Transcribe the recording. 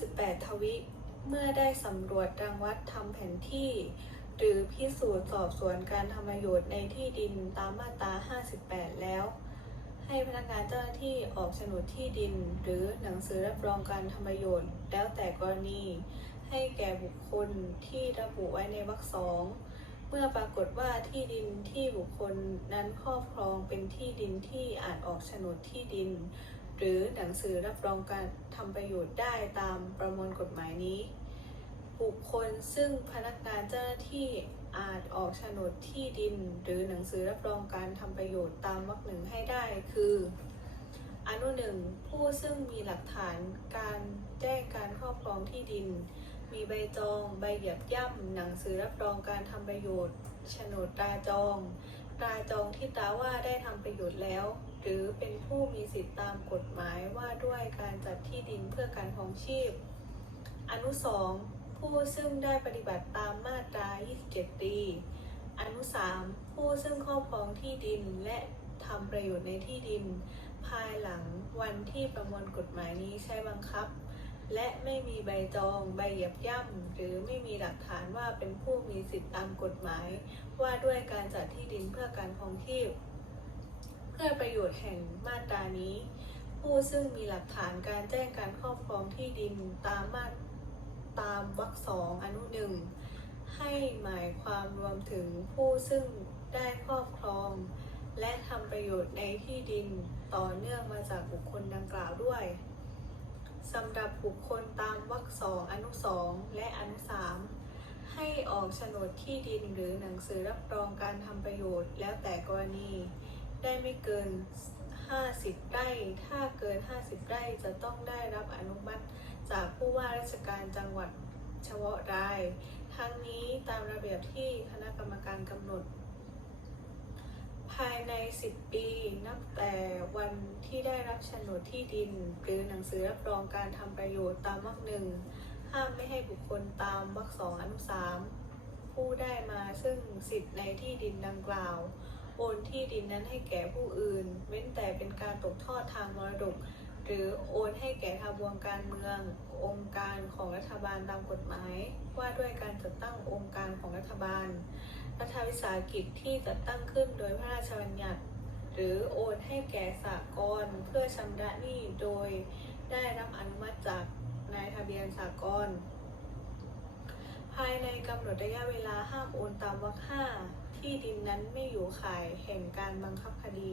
58 ทวิเมื่อได้สำรวจรังวัดทำแผนที่ หรือพิสูจน์สอบสวนการทำประโยชน์ในที่ดินตามมาตรา 58 แล้ว ให้พนักงานเจ้าหน้าที่ออกโฉนดที่ดิน หรือหนังสือรับรองการทำประโยชน์ แล้วแต่กรณี ให้แก่บุคคลที่ระบุไว้ในวรรคสองเมื่อปรากฏว่าที่ดินที่บุคคลนั้นครอบครองเป็นที่ดินที่อาจออกโฉนดที่ดิน หรือหนังสือรับรองการทำประโยชน์ได้ตามประมวลกฎหมายนี้ บุคคลซึ่งพนักงานเจ้าหน้าที่อาจออกโฉนดที่ดิน หรือหนังสือรับรองการทำประโยชน์ตามวรรคหนึ่งให้ได้คือ อนุหนึ่งผู้ซึ่งมีหลักฐานการแจ้งการครอบครองที่ดิน มีใบจอง ใบเหยียบย่ำหนังสือรับรองการทำประโยชน์โฉนดตราจอง ตราจองที่ตาว่าได้ทำประโยชน์แล้ว หรือเป็นผู้มีสิทธิตามกฎหมายว่าด้วยการจัดที่ดินเพื่อการครองชีพ อนุสองผู้ซึ่งได้ปฏิบัติตามมาตรา 27 ตีอนุสามผู้ซึ่งครอบครองที่ดินและทำประโยชน์ในที่ดิน ภายหลังวันที่ประมวลกฎหมายนี้ใช้บังคับ และไม่มีใบจองใบเหยียบย่ำหรือไม่มีหลักฐานว่าเป็นผู้มีสิทธิตามกฎหมาย ว่าด้วยการจัดที่ดินเพื่อการครองชีพเพื่อประโยชน์แห่งมาตรานี้ ผู้ซึ่งมีหลักฐานการแจ้งการครอบครองที่ดินตามมาตามวรรคสองอนุหนึ่งให้หมายความรวมถึงผู้ซึ่งได้ครอบครอง และทำประโยชน์ในที่ดินต่อเนื่องมาจากบุคคลดังกล่าวด้วย สำหรับบุคคลตามวรรคสองอนุสองและอนุสามให้ออกโฉนดที่ดินหรือหนังสือรับรองการทำประโยชน์ แล้วแต่กรณี ได้ไม่เกิน 50 ไร่ ถ้าเกิน 50 ไร่จะต้องได้รับอนุมัติ จากผู้ว่าราชการจังหวัดเฉพาะราย ทั้งนี้ตามระเบียบที่คณะกรรมการกำหนด ภายใน 10 ปี นับแต่วันที่ได้รับโฉนดที่ดิน หรือหนังสือรับรองการทำประโยชน์ตามวรรคหนึ่งห้ามไม่ให้บุคคลตามวรรคสองอนุสามผู้ได้มาซึ่งสิทธิ์ในที่ดินดังกล่าว โอนที่ดินนั้นให้แก่ผู้อื่น เว้นแต่เป็นการตกทอดทางมรดก หรือโอนให้แก่ทบวงการเมือง องค์การของรัฐบาลตามกฎหมาย ว่าด้วยการจัดตั้งองค์การของรัฐบาล รัฐวิสาหกิจที่จัดตั้งขึ้นโดยพระราชบัญญัติ หรือโอนให้แก่สากลเพื่อชำระหนี้โดยได้รับอนุมัติจากนายทะเบียนสากลภายในกำหนดระยะเวลาห้ามโอนตามวรรคห้าที่ดินนั้นไม่อยู่ข่ายแห่งการบังคับคดี